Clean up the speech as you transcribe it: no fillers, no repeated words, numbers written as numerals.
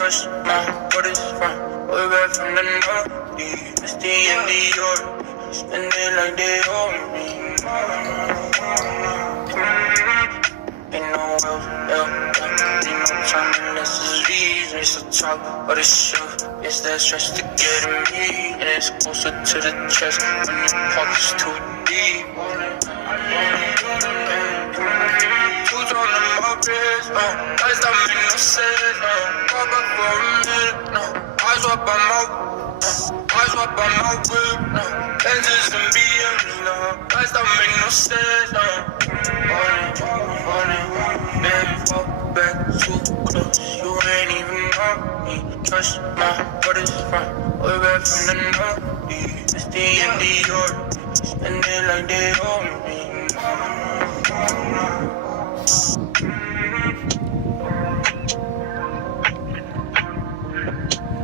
Trust my brothers from way back from the north. It's the end of York. Spend it like they owe me. Ain't no ain't no time unless it's reason. It's the top of the shelf. It's that stress to get in me. And it's closer to the chest when your pocket's too deep. Two's on the mopeds, lights don't make no sense, walk up for a minute, eyes up on my whip, Benzes and BMs, lights don't make no sense, baby, fall back too close, you ain't even know me, trust my brothers from way back from the north, it's the end of York, spend it like they owe me.